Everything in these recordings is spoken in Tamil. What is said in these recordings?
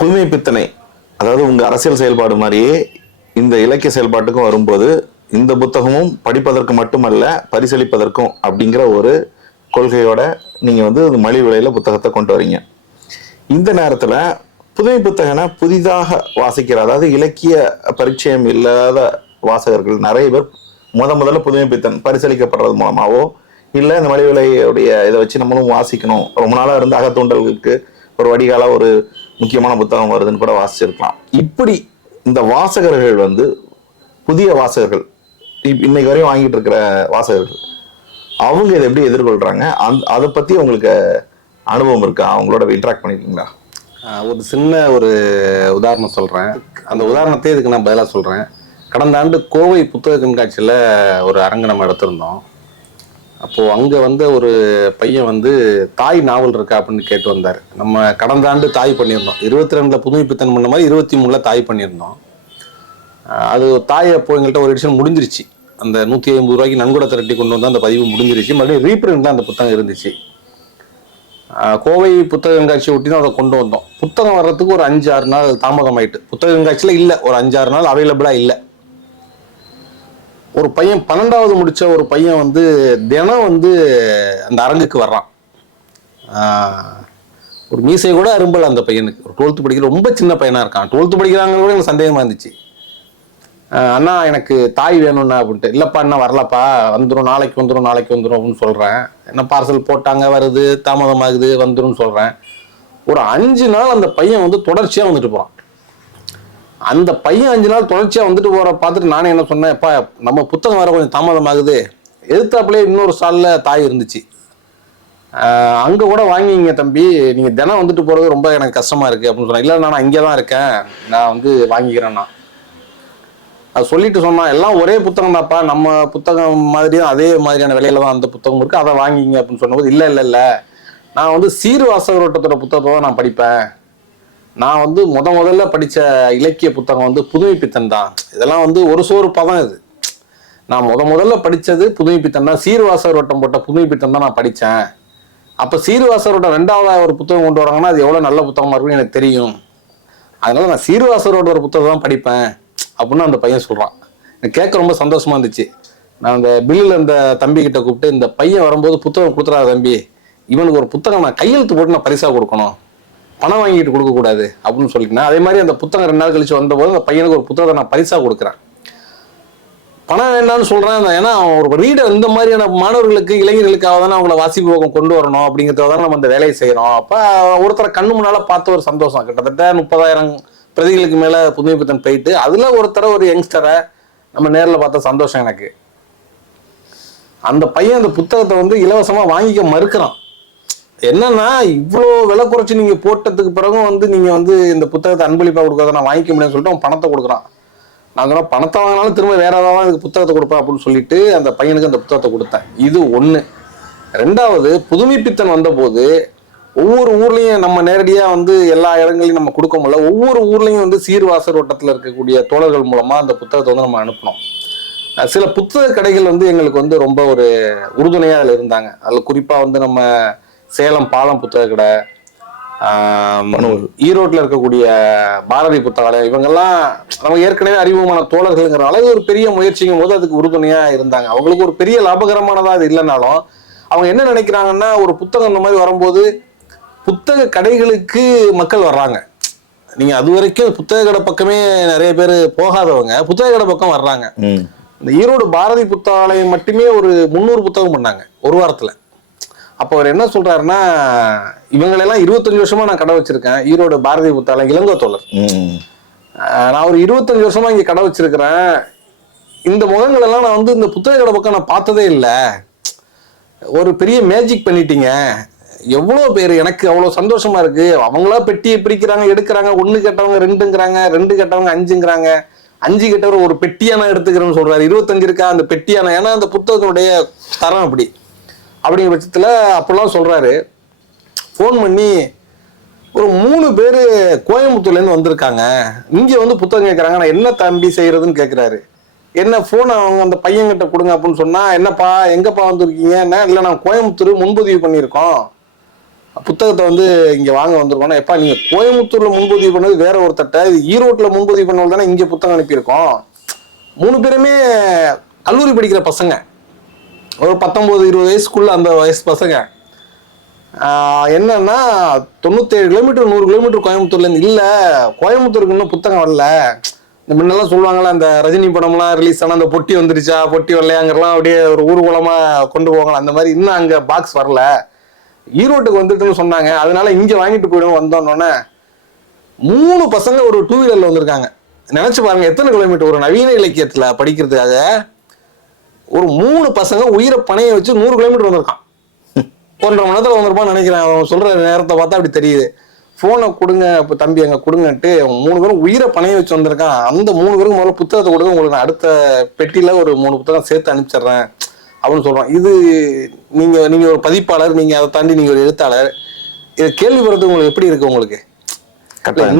புதுமை பித்தனை அதாவது உங்க அரசியல் செயல்பாடு மாதிரியே இந்த இலக்கிய செயல்பாட்டுக்கும் வரும்போது இந்த புத்தகமும் படிப்பதற்கு மட்டுமல்ல பரிசளிப்பதற்கும் அப்படிங்கிற ஒரு கொள்கையோட நீங்க வந்து மலிவு விலையில புத்தகத்தை கொண்டு வரீங்க. இந்த நேரத்துல புதுமை புத்தகனை புதிதாக வாசிக்கிற அதாவது இலக்கிய பரிச்சயம் இல்லாத வாசகர்கள் நிறைய பேர் முத முதல்ல புதுமை பித்தன் பரிசளிக்கப்படுறது மூலமாவோ இல்லை இந்த மலிவு விலையுடைய இதை வச்சு நம்மளும் வாசிக்கணும். ரொம்ப நாளா இருந்த அகத்தூண்டலுக்கு ஒரு வடிகால ஒரு முக்கியமான புத்தகம் வருதுன்னு கூட வாசிச்சிருக்கலாம். இப்படி இந்த வாசகர்கள் வந்து புதிய வாசகர்கள் இன்னைக்கு வரையும் வாங்கிட்டு இருக்கிற வாசகர்கள் அவங்க இதை எப்படி எதிர்கொள்றாங்க? அந்த அதை பத்தி உங்களுக்கு அனுபவம் இருக்கா? அவங்களோட இன்ட்ராக்ட் பண்ணிருக்கீங்களா? ஒரு சின்ன ஒரு உதாரணம் சொல்கிறேன் அந்த உதாரணத்தை இதுக்கு நான் பதிலாக சொல்கிறேன் கடந்த ஆண்டு கோவை புத்தக கண்காட்சியில் ஒரு அரங்கு நம்ம எடுத்திருந்தோம். அப்போது அங்கே வந்து ஒரு பையன் வந்து தாய் நாவல் இருக்கா? அப்படின்னு கேட்டு வந்தார். நம்ம கடந்த ஆண்டு தாய் பண்ணியிருந்தோம். இருபத்தி ரெண்டில் புதுமைப்பித்தன் பண்ண மாதிரி இருபத்தி மூணில் தாய் பண்ணியிருந்தோம். அது தாய் அப்போ எங்கள்கிட்ட ஒரு எடிஷன் முடிஞ்சிருச்சு. அந்த நூற்றி ஐம்பது ரூபாய்க்கு நன்கொடை திரட்டி கொண்டு வந்தால் அந்த பதிவு முடிஞ்சிருச்சு. மறுபடியும் ரீப்ரிண்ட்ல அந்த புத்தகம் இருந்துச்சு. கோவை புத்தக கண்காட்சியை ஒட்டி தான் அதை கொண்டு வந்தோம். புத்தகம் வர்றதுக்கு ஒரு அஞ்சு ஆறு நாள் தாமதம் ஆயிட்டு புத்தக கண்காட்சியில் இல்லை. ஒரு அஞ்சாறு நாள் அவைலபிளாக இல்லை. ஒரு பையன் பன்னெண்டாவது முடிச்ச ஒரு பையன் வந்து தினம் வந்து அந்த அரங்குக்கு வர்றான். ஒரு மீசை கூட அரும்பல் அந்த பையனுக்கு. ஒரு டுவெல்த்து படிக்கிற ரொம்ப சின்ன பையனாக இருக்கான். டுவெல்த்து படிக்கிறாங்க கூட எனக்கு சந்தேகமாக இருந்துச்சு. அண்ணா எனக்கு தாய் வேணும்ண்ணா அப்படின்ட்டு. இல்லைப்பா அண்ணா வரலப்பா. வந்துடும் நாளைக்கு வந்துடும் நாளைக்கு வந்துடும் அப்படின்னு சொல்கிறேன் என்ன பார்சல் போட்டாங்க வருது தாமதமாகுது வந்துடும் சொல்கிறேன் ஒரு அஞ்சு நாள் அந்த பையன் வந்து தொடர்ச்சியாக வந்துட்டு போகிறான் அந்த பையன் அஞ்சு நாள் தொடர்ச்சியாக வந்துட்டு போற பார்த்துட்டு நானே என்ன சொன்னேன் எப்பா நம்ம புத்தகம் வர கொஞ்சம் தாமதமாகுது. எதிர்த்தாப்புலயே இன்னொரு ஸ்டாலில் தாய் இருந்துச்சு. அங்கே கூட வாங்கிங்க தம்பி. நீங்கள் தினம் வந்துட்டு போகிறது ரொம்ப எனக்கு கஷ்டமாக இருக்குது அப்படின்னு சொன்னேன். இல்லை நான் இங்கே தான் இருக்கேன். நான் வந்து வாங்கிக்கிறேன்னா அது சொல்லிட்டு சொன்னால் எல்லாம் ஒரே புத்தகம் தான்ப்பா. நம்ம புத்தகம் மாதிரி தான் அதே மாதிரியான விலையில தான் அந்த புத்தகம் இருக்குது அதை வாங்கிங்க அப்படின்னு சொன்னபோது இல்லை இல்லை இல்லை. நான் வந்து சீர்வாசகரோட்டத்தோட புத்தகத்தை தான் நான் படிப்பேன். நான் வந்து முத முதல்ல படித்த இலக்கிய புத்தகம் வந்து புதுமைப்பித்தன் தான். இதெல்லாம் வந்து ஒரு சோறு பதம் இது. நான் முத முதல்ல படித்தது புதுமைப்பித்தன் பித்தன் தான் சீர்வாசகரோட்டம் போட்ட புதுமை பித்தன் தான் நான் படித்தேன் அப்போ சீர்வாசகரோட ரெண்டாவது ஒரு புத்தகம் கொண்டு வராங்கன்னா அது எவ்வளோ நல்ல புத்தகமாக இருக்குன்னு எனக்கு தெரியும். அதனால நான் சீர்வாசரோட ஒரு புத்தகம் தான் படிப்பேன் அப்படின்னு அந்த பையன் சொல்கிறான் எனக்கு கேட்க ரொம்ப சந்தோஷமாக இருந்துச்சு. நான் அந்த பில்லில் இந்த தம்பி கிட்ட கூப்பிட்டு இந்த பையன் வரும்போது புத்தகம் கொடுத்துறாரு தம்பி. இவனுக்கு ஒரு புத்தகம் நான் கையெழுத்து போட்டு நான் பரிசாக கொடுக்கணும். பணம் வாங்கிட்டு கொடுக்கக்கூடாது அப்படின்னு சொல்லிட்டேன் அதே மாதிரி அந்த புத்தகம் ரெண்டு நாள் கழிச்சு வந்தபோது அந்த பையனுக்கு ஒரு புத்தகத்தை நான் பரிசாக கொடுக்குறேன். பணம் வேண்டாம்னு சொல்கிறேன் ஏன்னா அவன் ஒரு ரீடர் இந்த மாதிரியான மாணவர்களுக்கு இளைஞர்களுக்காக தானே அவங்கள வாசிப்பு போக்கம் கொண்டு வரணும் அப்படிங்கிறதுக்காக தான் நம்ம இந்த வேலையை செய்கிறோம் அப்போ ஒருத்தரை கண்ணு முன்னால் பார்த்த ஒரு சந்தோஷம். கிட்டத்தட்ட முப்பதாயிரம் பிரதிகளுக்கு மேலே புதுமை புத்தன் போயிட்டு அதில் ஒருத்தரை ஒரு யங்ஸ்டரை நம்ம நேரில் பார்த்த சந்தோஷம் எனக்கு. அந்த பையன் அந்த புத்தகத்தை வந்து இலவசமாக வாங்கிக்க மறுக்கிறான். என்னன்னா இவ்வளோ விலை குறைச்சி நீங்க போட்டதுக்கு பிறகும் வந்து நீங்க வந்து இந்த புத்தகத்தை அன்பளிப்பா கொடுக்காத நான் வாங்கிக்க முடியும்னு சொல்லிட்டு அவன் பணத்தை கொடுக்குறான். நான் சொன்னா பணத்தை வாங்கினாலும் திரும்ப வேற ஏதாவது இதுக்கு புத்தகத்தை கொடுப்பேன் அப்படின்னு சொல்லிட்டு அந்த பையனுக்கு அந்த புத்தகத்தை கொடுத்தேன். இது ஒண்ணு. ரெண்டாவது புதுமைப்பித்தன் வந்தபோது ஒவ்வொரு ஊர்லயும் நம்ம நேரடியா வந்து எல்லா இடங்களையும் நம்ம கொடுக்க முடியல. ஒவ்வொரு ஊர்லயும் வந்து சீர்வாசர் வட்டத்துல இருக்கக்கூடிய தோழர்கள் மூலமா அந்த புத்தகத்தை வந்து நம்ம அனுப்பினோம். சில புத்தக கடைகள் வந்து எங்களுக்கு வந்து ரொம்ப ஒரு உறுதுணையா அதுல இருந்தாங்க. அதுல குறிப்பா வந்து நம்ம சேலம் பாலம் புத்தக கடை ஆம், ஈரோட்ல இருக்கக்கூடிய பாரதி புத்தகாலயம் இவங்கெல்லாம் நம்ம ஏற்கனவே அறிமுகமான தோழர்கள்ங்கிறனால இது ஒரு பெரிய முயற்சிங்கும் போது அதுக்கு உறுதுணையா இருந்தாங்க. அவங்களுக்கு ஒரு பெரிய லாபகரமானதா அது இல்லைனாலும் அவங்க என்ன நினைக்கிறாங்கன்னா ஒரு புத்தகம் இந்த மாதிரி வரும்போது புத்தக கடைகளுக்கு மக்கள் வர்றாங்க. நீங்க அது வரைக்கும் புத்தக கடை பக்கமே நிறைய பேர் போகாதவங்க புத்தக கடை பக்கம் வர்றாங்க. இந்த ஈரோடு பாரதி புத்தகாலயம் மட்டுமே ஒரு முந்நூறு புத்தகம் பண்ணாங்க ஒரு வாரத்துல. அப்போ அவர் என்ன சொல்றாருன்னா இவங்களெல்லாம் இருபத்தஞ்சு வருஷமா நான் கடை வச்சிருக்கேன். ஈரோடு பாரதி புத்தகாலயம் இளங்கோ தோழர். நான் ஒரு இருபத்தஞ்சு வருஷமா இங்க கடை வச்சிருக்கிறேன். இந்த முகங்கள் எல்லாம் நான் வந்து இந்த புத்தக கடை பக்கம் நான் பார்த்ததே இல்லை. ஒரு பெரிய மேஜிக் பண்ணிட்டீங்க. எவ்வளோ பேர் எனக்கு அவ்வளோ சந்தோஷமா இருக்கு. அவங்களா பெட்டியை பிரிக்கிறாங்க எடுக்கிறாங்க ஒன்று கேட்டவங்க ரெண்டுங்கிறாங்க ரெண்டு கேட்டவங்க அஞ்சுங்கிறாங்க. அஞ்சு கேட்டவர் ஒரு பெட்டியா நான் எடுத்துக்கிறேன்னு சொல்றாரு. இருபத்தஞ்சு இருக்கா அந்த பெட்டியான ஏன்னா அந்த புத்தகத்தினுடைய தரம் அப்படி. அப்படிங்கிற பட்சத்தில் அப்படிலாம் சொல்கிறாரு ஃபோன் பண்ணி ஒரு மூணு பேர் கோயம்புத்தூர்லேருந்து வந்திருக்காங்க. இங்கே வந்து புத்தகம் கேட்குறாங்க நான் என்ன தம்பி செய்கிறதுன்னு கேட்குறாரு என்ன ஃபோன் அவங்க அந்த பையன்கிட்ட கொடுங்க அப்படின்னு சொன்னால் என்னப்பா எங்கப்பா வந்திருக்கீங்க? என்ன? இல்லை நான் கோயம்புத்தூர் முன்பதிவு பண்ணியிருக்கோம். புத்தகத்தை வந்து இங்கே வாங்க வந்திருக்கோம். எப்பா நீங்கள் கோயம்புத்தூரில் முன்பதிவு பண்ணது வேற ஒருத்தட்ட இது ஈரோட்டில் முன்பதிவு பண்ணவங்க தானே இங்கே புத்தகம் அனுப்பியிருக்கோம். மூணு பேருமே கல்லூரி படிக்கிற பசங்க. ஒரு பத்தொம்போது இருபது வயசுக்குள்ள அந்த வயசு பசங்க. என்னன்னா தொண்ணூத்தேழு கிலோமீட்டர் நூறு கிலோமீட்டர் கோயம்புத்தூர்லேருந்து இல்லை கோயம்புத்தூருக்கு இன்னும் புத்தகம் வரல. இந்த முன்னெல்லாம் சொல்லுவாங்களா அந்த ரஜினி படம்லாம் ரிலீஸ் ஆனால் அந்த பொட்டி வந்துருச்சா பொட்டி வரலையாங்கிறலாம் அப்படியே ஒரு ஊர்வலமாக கொண்டு போவாங்களா அந்த மாதிரி இன்னும் அங்கே பாக்ஸ் வரல. ஈரோட்டுக்கு வந்துட்டுன்னு சொன்னாங்க. அதனால இங்கே வாங்கிட்டு போயிடும் வந்தோன்னே மூணு பசங்க ஒரு டூ வீலரில் வந்திருக்காங்க. நினச்சி பாருங்க எத்தனை கிலோமீட்டர் ஒரு நவீன இலக்கியத்தில் படிக்கிறதுக்காக ஒரு மூணு பசங்க உயிரை பணைய வச்சு நூறு கிலோமீட்டர் வந்திருக்கான். ஒன்றரை மணி நேரத்தில் வந்திருப்பான்னு நினைக்கிறேன். அவன் சொல்ற நேரத்தை பார்த்தா அப்படி தெரியுது. ஃபோனை கொடுங்க இப்போ தம்பி அங்கே கொடுங்கன்ட்டு அவன் மூணு பேரும் உயிரை பணைய வச்சு வந்திருக்கான். அந்த மூணு பேருக்கு முதல்ல புத்தகத்தை கொடுங்க. உங்களுக்கு நான் அடுத்த பெட்டியில் ஒரு மூணு புத்தகம் சேர்த்து அனுப்பிச்சிடுறேன் அப்படின்னு சொல்றான். இது நீங்க நீங்க ஒரு பதிப்பாளர் நீங்க அதை தாண்டி நீங்க ஒரு எழுத்தாளர். இதை கேள்விப்படுறது உங்களுக்கு எப்படி இருக்கு உங்களுக்கு.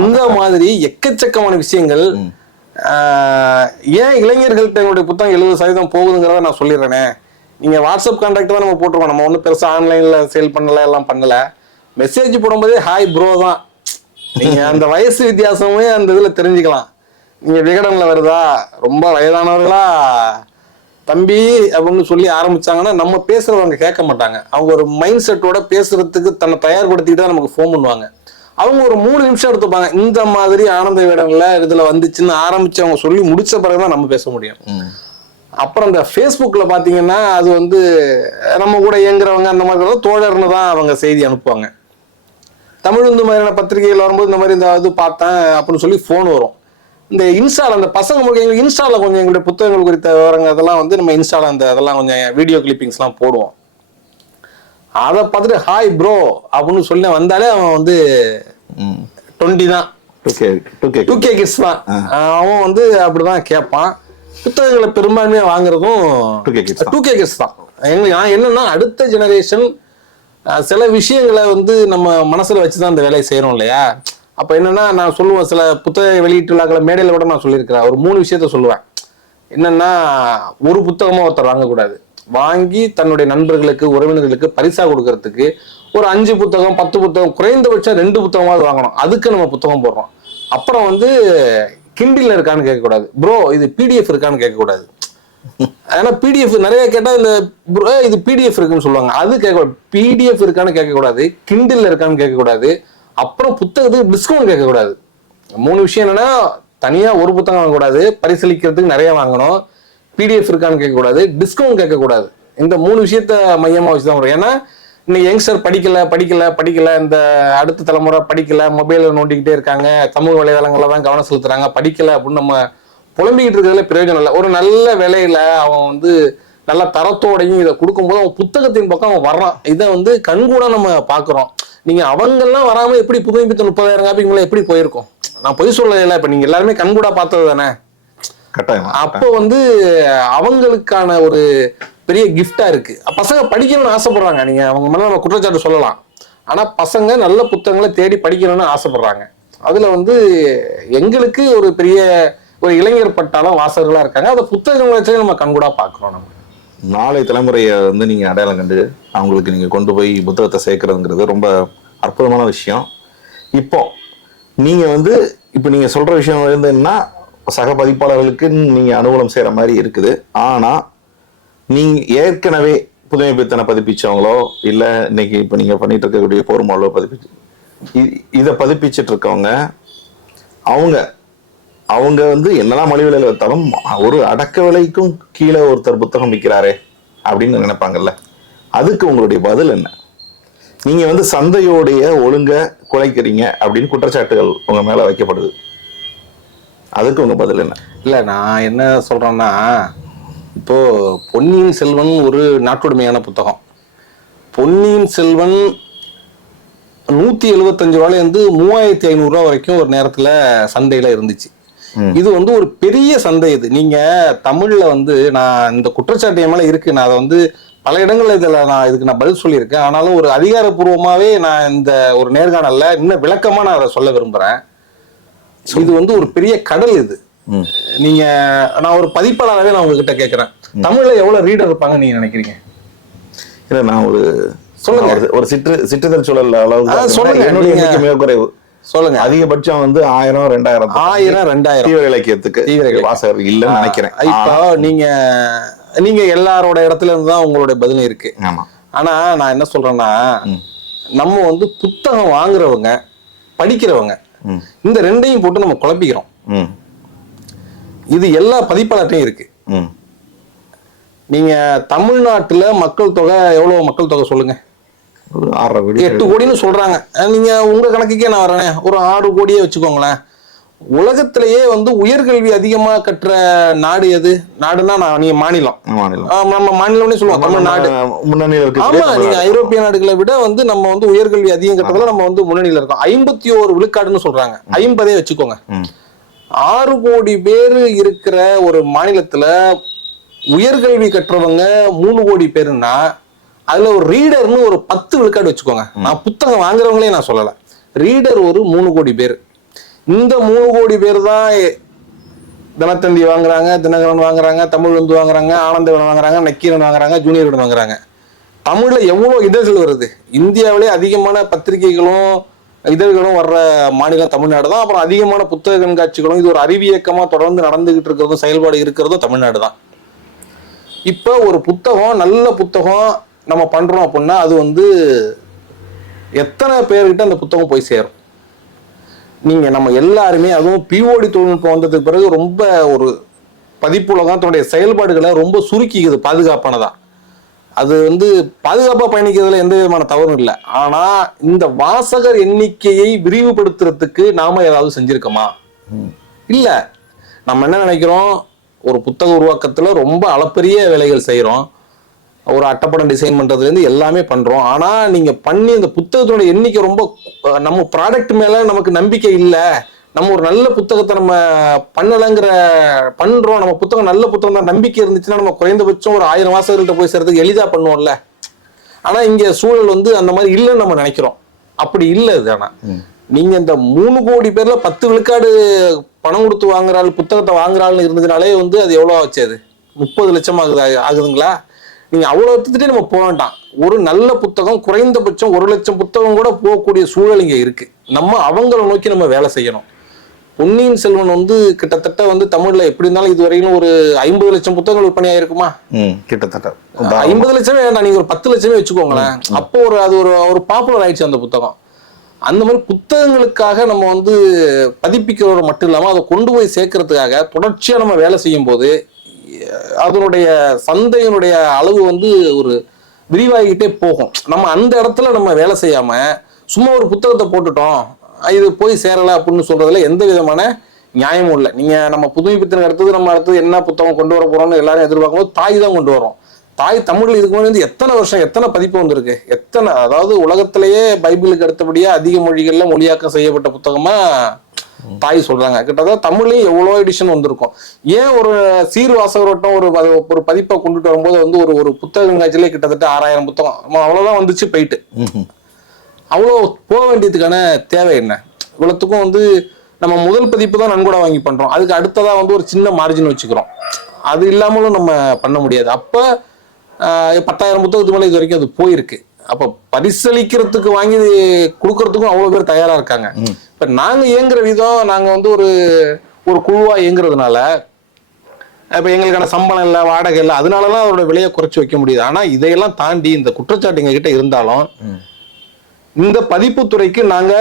இந்த மாதிரி எக்கச்சக்கமான விஷயங்கள் ஏன் இளைஞர்கள்ட்ட என்னுடைய புத்தகம் எழுபது சதவீதம் போகுதுங்கிறத நான் சொல்லிடுறேனே. நீங்கள் வாட்ஸ்அப் கான்டாக்ட் தான் நம்ம போட்டிருக்கோம். நம்ம ஒன்றும் பெருசாக ஆன்லைனில் சேல் பண்ணலை எல்லாம் பண்ணலை. மெசேஜ் போடும்போதே ஹாய் ப்ரோ தான். நீங்கள் அந்த வயசு வித்தியாசமே அந்த இதில் தெரிஞ்சுக்கலாம். நீங்கள் விகடனில் வருதா? ரொம்ப வயதானவர்களா? தம்பி அப்படின்னு சொல்லி ஆரம்பிச்சாங்கன்னா நம்ம பேசுறவங்க கேட்க மாட்டாங்க. அவங்க ஒரு மைண்ட் செட்டோட பேசுறதுக்கு தன்னை தயார்படுத்திக்கிட்டு தான் நமக்கு ஃபோன் பண்ணுவாங்க. அவங்க ஒரு மூணு நிமிஷம் எடுத்துப்பாங்க. இந்த மாதிரி ஆனந்த விகடன்ல இதுல வந்துச்சுன்னு ஆரம்பிச்சு அவங்க சொல்லி முடிச்ச பிறகுதான் நம்ம பேச முடியும். அப்புறம் இந்த ஃபேஸ்புக்ல பாத்தீங்கன்னா அது வந்து நம்ம கூட இயங்குறவங்க அந்த மாதிரி தோழர்னு தான் அவங்க செய்தி அனுப்புவாங்க. தமிழ் இந்த மாதிரியான பத்திரிகைகள் வரும்போது இந்த மாதிரி இந்த இது பார்த்தேன் அப்படின்னு சொல்லி ஃபோன் வரும். இந்த இன்ஸ்டால அந்த பசங்க முழுக்க எங்களுக்கு இன்ஸ்டால கொஞ்சம் எங்களுடைய புத்தகங்கள் குறித்த விவரங்கள் அதெல்லாம் வந்து நம்ம இன்ஸ்டால அந்த அதெல்லாம் கொஞ்சம் வீடியோ கிளிப்பிங்ஸ்லாம் போடுவோம். அதை பார்த்துட்டு ஹாய் ப்ரோ அப்படின்னு சொல்லி வந்தாலே அவன் வந்து. டுவெண்ட்டி தான். 2K 2K. Two K kids தான். அவன் வந்து அப்படிதான் கேட்பான். புத்தகங்களை பெரும்பான்மையா வாங்குறதும் 2K kids தான். டூ கே கிட்ஸ் தான். எங்களுக்கு நான் என்னன்னா அடுத்த ஜெனரேஷன் சில விஷயங்களை வந்து நம்ம மனசுல வச்சுதான் அந்த வேலையை செய்யறோம் இல்லையா? அப்ப என்னன்னா நான் சொல்லுவேன் சில புத்தக வெளியீட்டு விழாக்களை மேடையில கூட நான் சொல்லியிருக்கிறேன். ஒரு மூணு விஷயத்த சொல்லுவேன். என்னன்னா ஒரு புத்தகமா ஒருத்தர் வாங்கக்கூடாது. வாங்கி தன்னுடைய நண்பர்களுக்கு உறவினர்களுக்கு பரிசா கொடுக்கறதுக்கு ஒரு அஞ்சு புத்தகம் பத்து புத்தகம் குறைந்தபட்சம் ரெண்டு புத்தகமாவது வாங்கணும். அதுக்கு நம்ம புத்தகம் போடுறோம். அப்புறம் வந்து கிண்டில் இருக்கான்னு கேட்கக்கூடாது. ப்ரோ இது பிடிஎஃப் இருக்கான்னு கேட்கக்கூடாது. ஏன்னா பிடிஎஃப் நிறைய கேட்டால் இந்த ப்ரோ இது பிடிஎஃப் இருக்குன்னு சொல்லுவாங்க. அது கேட்கக்கூடாது. பிடிஎஃப் இருக்கான்னு கேட்கக்கூடாது. கிண்டில் இருக்கான்னு கேட்கக்கூடாது. அப்புறம் புத்தகத்துக்கு டிஸ்கவுண்ட் கேட்கக்கூடாது. மூணு விஷயம் என்னன்னா தனியாக ஒரு புத்தகம் வாங்கக்கூடாது. பரிசளிக்கிறதுக்கு நிறைய வாங்கணும். பிடிஎஃப் இருக்கான்னு கேட்கக்கூடாது டிஸ்கவுண்ட் கேட்கக்கூடாது. இந்த மூணு விஷயத்த மையமாக வச்சு தான் வரும். ஏன்னா இன்னைக்கு யங்ஸ்டர் படிக்கல படிக்கல படிக்கல. இந்த அடுத்த தலைமுறை படிக்கல மொபைலில் நோண்டிக்கிட்டே இருக்காங்க. சமூக வலைதளங்களில் தான் கவனம் செலுத்துறாங்க. படிக்கல அப்படின்னு நம்ம புலம்பிக்கிட்டு இருக்கிறதுல பிரயோஜனம் இல்லை. ஒரு நல்ல வேலையில் அவன் வந்து நல்ல தரத்தோடையும் இதை கொடுக்கும்போது அவன் புத்தகத்தின் பக்கம் அவன் வர்றான். இதை வந்து கண்கூட நம்ம பார்க்குறோம். நீங்க அவங்கெல்லாம் வராமல் எப்படி புதுமைப்பித்த முப்பதாயிரம் காப்பிங்களா எப்படி போயிருக்கோம்? நான் பொய் சொல்லல இப்போ நீங்க எல்லாருமே கண்கூட பார்த்தது தானே? அப்போ வந்து அவங்களுக்கான ஒரு பெரிய கிஃப்டா இருக்கு. பசங்க படிக்கணும்னு ஆசைப்படுறாங்க. நீங்க அவங்க மேல நம்ம குற்றச்சாட்டு சொல்லலாம். ஆனா பசங்க நல்ல புத்தகங்களை தேடி படிக்கணும்னு ஆசைப்படுறாங்க. அதுல வந்து எங்களுக்கு ஒரு பெரிய ஒரு இளைஞர் பட்டாளம் வாசகர்களா இருக்காங்க. அந்த புத்தகங்களை வச்சு நம்ம கண்கூடா பாக்குறோம் நம்ம. நாளை தலைமுறையை வந்து நீங்க அடையாளம் கண்டு அவங்களுக்கு நீங்க கொண்டு போய் புத்தகத்தை சேர்க்கறதுங்கிறது ரொம்ப அற்புதமான விஷயம். இப்போ நீங்க வந்து இப்போ நீங்க சொல்ற விஷயம் வந்து சக பதிப்பாளர்களுக்கு நீங்க அனுகூலம் செய்யற மாதிரி இருக்குது. ஆனா நீங்கள் ஏற்கனவே புதுமை பித்தனை பதிப்பிச்சவங்களோ இல்லை இன்னைக்கு இப்போ நீங்க பண்ணிட்டு இருக்கக்கூடிய போர்மாலோ பதிப்பிச்சு இதை பதிப்பிச்சிட்டு இருக்கவங்க அவங்க அவங்க வந்து என்னலாம் மலிவு விலையில் வைத்தாலும் ஒரு அடக்க விலைக்கும் கீழே ஒருத்தர் புத்தகம் விற்கிறாரே அப்படின்னு நினைப்பாங்கல்ல. அதுக்கு உங்களுடைய பதில் என்ன? நீங்க வந்து சந்தையோடைய ஒழுங்க குலைக்கிறீங்க அப்படின்னு குற்றச்சாட்டுகள் உங்கள் மேல வைக்கப்படுது. அதுக்கு உங்க பதில் என்ன? இல்ல நான் என்ன சொல்றேன்னா இப்போ பொன்னியின் செல்வன் ஒரு நாட்டுடைமையான புத்தகம். பொன்னியின் செல்வன் நூத்தி எழுபத்தஞ்சு ரூபாயில இருந்து மூவாயிரத்தி ஐநூறு ரூபா வரைக்கும் ஒரு நேரத்துல சந்தையில இருந்துச்சு. இது வந்து ஒரு பெரிய சந்தை இது. நீங்க தமிழ்ல வந்து நான் இந்த குற்றச்சாட்டு மேல இருக்கு. நான் அதை வந்து பல இடங்கள்ல இதுல நான் இதுக்கு நான் பதில் சொல்லியிருக்கேன். ஆனாலும் ஒரு அதிகாரப்பூர்வமாவே நான் இந்த ஒரு நேர்காணல்ல இன்னும் விளக்கமா நான் அதை சொல்ல விரும்புறேன். இது வந்து ஒரு பெரிய கடல் இது. நீங்க நான் ஒரு பதிப்பாளராகவே நான் உங்ககிட்ட கேட்கறேன் தமிழ்ல எவ்வளவு ரீடர் இருப்பாங்க நீங்க நினைக்கிறீங்க? இல்ல நான் ஒரு சொல்லுங்க. ஒரு- சிற்று சிற்றுதல் சூழல் அளவுக்கு சொல்லுங்க, என்னுடைய எண்ணிக்கை மிக குறைவு. சொல்லுங்க. அதிகபட்சம் வந்து ஆயிரம் ரெண்டாயிரம். ஆயிரம் ரெண்டாயிரம். தீவிர இலக்கியத்துக்கு தீவிர. வாசகர் இல்லைன்னு நினைக்கிறேன். இப்போ நீங்க நீங்க எல்லாரோட இடத்துல இருந்து தான் உங்களுடைய பதிலும் இருக்கு. ஆமா. ஆனா நான் என்ன சொல்றேன்னா நம்ம வந்து புத்தகம் வாங்குறவங்க படிக்கிறவங்க. இந்த ரெண்டையும் போட்டு நம்ம குழப்பிக்கிறோம். ம். இது எல்லா பதிப்பாளர்ட்டையும் இருக்கு. ம். நீங்க தமிழ்நாட்டுல மக்கள் தொகை எவ்வளவு மக்கள் தொகை சொல்லுங்க? ஒரு ஆறரை கோடி எட்டு கோடின்னு சொல்றாங்க. நீங்க உங்க கணக்குக்கே நான் வரேனே. ஒரு ஆறு கோடியே வச்சுக்கோங்களேன். உலகத்திலேயே வந்து உயர்கல்வி அதிகமா கற்ற நாடு எது? நாடுன்னா நான் நீங்க மாநிலம். நம்ம மாநிலம்னே சொல்லுவோம் தமிழ்நாடு. முன்னணியில் இருக்கு ஆமா நீங்க ஐரோப்பிய நாடுகளை விட வந்து நம்ம வந்து உயர்கல்வி அதிகம் கட்டதுல நம்ம வந்து முன்னணியில இருக்கோம். ஐம்பத்தி ஓரு விழுக்காடுன்னு சொல்றாங்க. ஐம்பதே வச்சுக்கோங்க. ஆறு கோடி பேர் இருக்கிற ஒரு மாநிலத்துல உயர்கல்வி கற்றவங்க மூணு கோடி பேருன்னா அதுல ஒரு ரீடர்னு ஒரு பத்து விழுக்காடு வச்சுக்கோங்க. நான் புத்தகம் வாங்குறவங்களே நான் சொல்லல. ரீடர் ஒரு மூணு கோடி பேர். இந்த மூணு கோடி பேர் தான் தினத்தந்தி வாங்குறாங்க தினகரன் வாங்குறாங்க தமிழ் வந்து வாங்குறாங்க ஆனந்தவன் வாங்குறாங்க நக்கீரன் வாங்குறாங்க ஜூனியர் வாங்குறாங்க. தமிழ்ல எவ்வளோ இதழ்கள் வருது? இந்தியாவிலே அதிகமான பத்திரிகைகளும் இதழ்களும் வர்ற மாநிலம் தமிழ்நாடு தான் அப்புறம் அதிகமான புத்தக கண்காட்சிகளும் இது ஒரு அறிவியக்கமாக தொடர்ந்து நடந்துகிட்டு இருக்கிறதும் செயல்பாடு இருக்கிறதும் தமிழ்நாடு தான் இப்போ ஒரு புத்தகம் நல்ல புத்தகம் நம்ம பண்றோம் அப்படின்னா அது வந்து எத்தனை பேர்கிட்ட அந்த புத்தகம் போய் சேரும்? நீங்க நம்ம எல்லாருமே அதுவும் பிஓடி தொழில்நுட்பம் வந்ததுக்கு பிறகு ரொம்ப ஒரு பதிப்புலகம் தன்னுடைய செயல்பாடுகளை ரொம்ப சுருக்கிக்குது பாதுகாப்பானதா. அது வந்து பாதுகாப்பா பயணிக்கிறதுல எந்த விதமான தவறும் இல்லை. ஆனா இந்த வாசகர் எண்ணிக்கையை விரிவுபடுத்துறதுக்கு நாம ஏதாவது செஞ்சிருக்கோமா? இல்ல. நம்ம என்ன நினைக்கிறோம்? ஒரு புத்தக உருவாக்கத்துல ரொம்ப அளப்பரிய வேலைகள் செய்றோம். ஒரு அட்டைப்படம் டிசைன் பண்றதுல இருந்து எல்லாமே பண்றோம். ஆனா நீங்க பண்ணி இந்த புத்தகத்தோட எண்ணிக்கை ரொம்ப நம்ம ப்ராடக்ட் மேல நமக்கு நம்பிக்கை இல்ல. நம்ம ஒரு நல்ல புத்தகத்தை நம்ம பண்ணலைங்கிற பண்றோம். நம்ம புத்தகம் நல்ல புத்தகம் தான். நம்பிக்கை இருந்துச்சுன்னா நம்ம குறைந்தபட்சம் ஒரு ஆயிரம் வாசகர்கள்ட்ட போய் சேர்றதுக்கு எளிதா பண்ணுவோம்ல. ஆனா இங்க சூழல் வந்து அந்த மாதிரி இல்லைன்னு நம்ம நினைக்கிறோம். அப்படி இல்லை இது ஆனா. நீங்க இந்த மூணு கோடி பேர்ல பத்து விழுக்காடு பணம் கொடுத்து வாங்குறாள் புத்தகத்தை வாங்குறாள்னு இருந்ததுனாலே வந்து அது எவ்வளவு ஆச்சு அது? முப்பது லட்சம் ஆகுது ஆகுதுங்களா? நீங்க அவ்வளவு எடுத்துட்டே நம்ம போக வேண்டாம். ஒரு நல்ல புத்தகம் குறைந்தபட்சம் ஒரு லட்சம் புத்தகம் கூட போகக்கூடிய சூழல் இங்க இருக்கு. நம்ம அவங்கள நோக்கி நம்ம வேலை செய்யணும். பொன்னியின் செல்வன் வந்து கிட்டத்தட்ட வந்து தமிழ்ல எப்படி இருந்தாலும் இது வரையிலும் ஒரு ஐம்பது லட்சம் புத்தகங்கள் விற்பனை ஆயிருக்குமா? கிட்டத்தட்ட. ஐம்பது லட்சமே வேண்டாம். நீங்க ஒரு பத்து லட்சமே வச்சுக்கோங்களேன். அப்போ ஒரு அது ஒரு ஒரு பாப்புலர் ஆயிடுச்சு அந்த புத்தகம். அந்த மாதிரி புத்தகங்களுக்காக நம்ம வந்து பதிப்பிக்கிறவர் மட்டும் இல்லாம அதை கொண்டு போய் சேர்க்கறதுக்காக தொடர்ச்சியா நம்ம வேலை செய்யும் போது அதனுடைய சந்தையினுடைய அளவு வந்து ஒரு விரிவாகிக்கிட்டே போகும். நம்ம அந்த இடத்துல நம்ம வேலை செய்யாம சும்மா ஒரு புத்தகத்தை போட்டுட்டோம் இது போய் சேரலை அப்படின்னு சொல்றதுல எந்த விதமான நியாயமும் இல்லை. நீங்க நம்ம புதுமைப்பித்தனுக்கு அடுத்தது நம்ம அடுத்தது என்ன புத்தகம் கொண்டு வர போறோம்னு எல்லாரும் எதிர்பார்க்கும்போது தாய் தான் கொண்டு வரோம் தாய் தமிழில் இதுக்கு முன்னாடி வந்து எத்தனை வருஷம் எத்தனை பதிப்பு வந்திருக்கு? எத்தனை அதாவது உலகத்திலேயே பைபிளுக்கு அடுத்தபடியாக அதிக மொழிகளில் மொழியாக்கம் செய்யப்பட்ட புத்தகமாக தாய் சொல்றாங்க. கிட்டத்தட்ட தமிழ்லயும் எவ்வளோ எடிஷன் வந்திருக்கும். ஏன் ஒரு சீர்வாசகரோட்டம் ஒரு ஒரு பதிப்பை கொண்டுட்டு வரும்போது வந்து ஒரு ஒரு புத்தக கண்காட்சியிலே கிட்டத்தட்ட ஆறாயிரம் புத்தகம்? ஆமா, அவ்வளவுதான் வந்துச்சு போயிட்டு. அவ்வளோ போக வேண்டியதுக்கான தேவை என்ன? இவ்வளோத்துக்கும் வந்து நம்ம முதல் பதிப்பு தான் நன்கொடை வாங்கி பண்றோம். அதுக்கு அடுத்ததா வந்து ஒரு சின்ன மார்ஜின் வச்சுக்கிறோம். அது இல்லாமலும் நம்ம பண்ண முடியாது. அப்ப பத்தாயிரம் புத்தகத்துக்கு மேலே இது வரைக்கும் அது போயிருக்கு. அப்ப பரிசளிக்கிறதுக்கு வாங்கி கொடுக்கறதுக்கும் அவ்வளவு பேர் தயாரா இருக்காங்க. இப்ப நாங்க இயங்குற விதம் நாங்க வந்து ஒரு ஒரு குழுவா இயங்குறதுனால இப்ப எங்களுக்கான சம்பளம் இல்லை வாடகை இல்லை அதனாலலாம் அதோட விலையை குறைச்சு வைக்க முடியுது. ஆனா இதையெல்லாம் தாண்டி இந்த குற்றச்சாட்டு எங்க கிட்ட இருந்தாலும் இந்த பதிப்புத்துறைக்கு நாங்க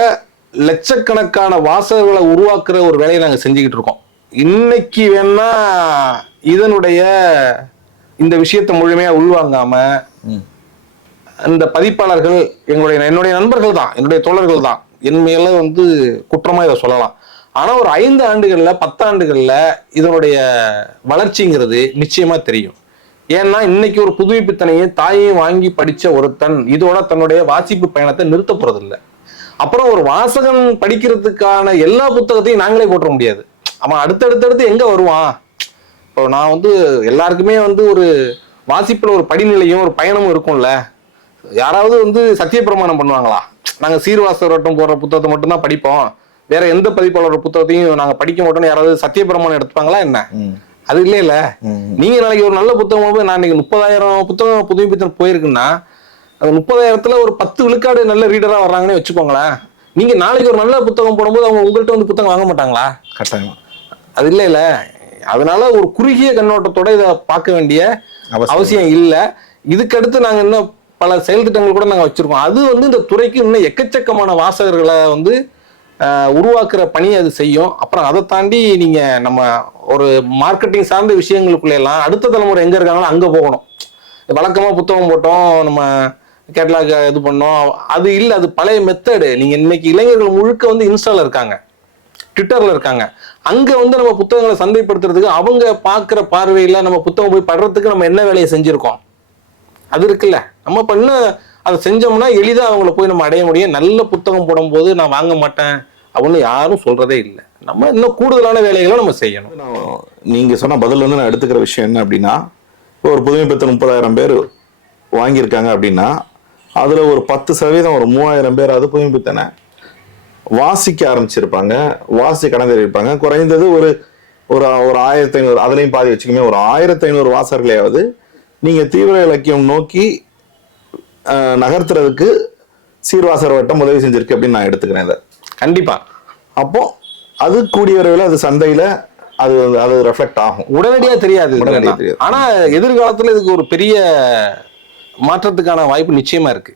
லட்சக்கணக்கான வாசகர்களை உருவாக்குற ஒரு வேலையை நாங்க செஞ்சுக்கிட்டு இருக்கோம். இன்னைக்கு வேணா இதனுடைய இந்த விஷயத்தை முழுமையா உள்வாங்காம ம். இந்த பதிப்பாளர்கள் எங்களுடைய என்னுடைய நண்பர்கள் தான் என்னுடைய தோழர்கள் தான். என் மேல வந்து குற்றமா இதை சொல்லலாம். ஆனா ஒரு ஐந்து ஆண்டுகள்ல பத்தாண்டுகள்ல இதனுடைய வளர்ச்சிங்கிறது நிச்சயமா தெரியும். ஏன்னா இன்னைக்கு ஒரு புதுமைப்புத்தனையை தாயை வாங்கி படிச்ச ஒருத்தன் இதோட தன்னுடைய வாசிப்பு பயணத்தை நிறுத்த போறது அப்புறம் ஒரு வாசகன் படிக்கிறதுக்கான எல்லா புத்தகத்தையும் நாங்களே போட்டுற முடியாது. அவன் அடுத்தடுத்தடுத்து எங்க வருவான்? இப்போ நான் வந்து எல்லாருக்குமே வந்து ஒரு வாசிப்புல ஒரு படிநிலையும் ஒரு பயணமும் இருக்கும்ல. யாராவது வந்து சத்திய பிரமாணம் பண்ணுவாங்களா? நாங்க சீர்வாசகரோட்டம் போடுற புத்தகத்தை மட்டும்தான் படிப்போம். வேற எந்த பதிப்பாளர் புத்தகத்தையும் நாங்க படிக்க மாட்டோம்னு யாராவது சத்திய பிரமாணம் எடுத்துப்பாங்களா என்ன. அது இல்லையில ம். நீங்க நாளைக்கு ஒரு நல்ல புத்தகம் போய் நான் இன்னைக்கு முப்பதாயிரம் புத்தகம் புதுமைப்பித்தன் போயிருக்குன்னா அந்த முப்பதாயிரத்துல ஒரு பத்து விழுக்காடு நல்ல ரீடரா வர்றாங்கன்னு வச்சுக்கோங்களேன். நீங்க நாளைக்கு ஒரு நல்ல புத்தகம் போடும்போது அவங்க உங்கள்கிட்ட வந்து புத்தகம் வாங்க மாட்டாங்களா? கட்டாயம். அது இல்லை இல்ல. அதனால ஒரு குறுகிய கண்ணோட்டத்தோட இதை பார்க்க வேண்டிய அவசியம். அவசியம் இல்லை. இதுக்கு அடுத்து நாங்க இன்னும் பல செயல் திட்டங்கள் கூட நாங்கள் வச்சுருக்கோம். அது வந்து இந்த துறைக்கு இன்னும் எக்கச்சக்கமான வாசகர்களை வந்து உருவாக்குற பணி அது செய்யும். அப்புறம் அதை தாண்டி நீங்கள் நம்ம ஒரு மார்க்கெட்டிங் சார்ந்த விஷயங்களுக்குள்ளேயெல்லாம் அடுத்த தலைமுறை எங்கே இருக்காங்களோ அங்கே போகணும். வழக்கமாக புத்தகம் போட்டோம் நம்ம கேட்லாக் இது பண்ணோம். அது இல்லை அது பழைய மெத்தடு நீங்கள் இன்னைக்கு இளைஞர்கள் முழுக்க வந்து இன்ஸ்டாவில் இருக்காங்க. ட்விட்டரில் இருக்காங்க. அங்கே வந்து நம்ம புத்தகங்களை சந்தைப்படுத்துறதுக்கு அவங்க பார்க்குற பார்வையில் நம்ம புத்தகம் போய் படுறதுக்கு நம்ம என்ன வேலையை செஞ்சுருக்கோம்? அது இருக்குல்ல. நம்ம பண்ண அதை செஞ்சோம்னா எளிதாக அவங்கள போய் நம்ம அடைய முடியும். நல்ல புத்தகம் போடும்போது நான் வாங்க மாட்டேன் அப்படின்னு யாரும் சொல்றதே இல்லை. நம்ம இன்னும் கூடுதலான வேலைகளை நம்ம செய்யணும். நான் நீங்க சொன்ன பதில் வந்து நான் எடுத்துக்கிற விஷயம் என்ன அப்படின்னா ஒரு புதுமை பெற்ற முப்பதாயிரம் பேர் வாங்கியிருக்காங்க அப்படின்னா அதுல ஒரு பத்து சதவீதம் ஒரு மூவாயிரம் பேராவது புதுமை பித்தனை வாசிக்க ஆரம்பிச்சிருப்பாங்க வாசி கடந்திருப்பாங்க குறைந்தது ஒரு ஒரு ஒரு ஆயிரத்தி ஐநூறு அதுலேயும் பாதி வச்சுக்கோமே ஒரு ஆயிரத்தி ஐநூறு வாசகர்களையாவது நீங்க தீவிர இலக்கியம் நோக்கி நகர்த்துறதுக்கு சீர்வாசர் வட்டம் உதவி செஞ்சிருக்கு அப்படின்னு நான் எடுத்துக்கிறேன் இதை கண்டிப்பா அப்போ அது கூடிய விரைவில் அது சந்தையில அது அது ரெஃப்ளெக்ட் ஆகும் உடனடியா தெரியாது இது உடனடியா வேணா. தெரியாது. ஆனா எதிர்காலத்துல இதுக்கு ஒரு பெரிய மாற்றத்துக்கான வாய்ப்பு நிச்சயமா இருக்கு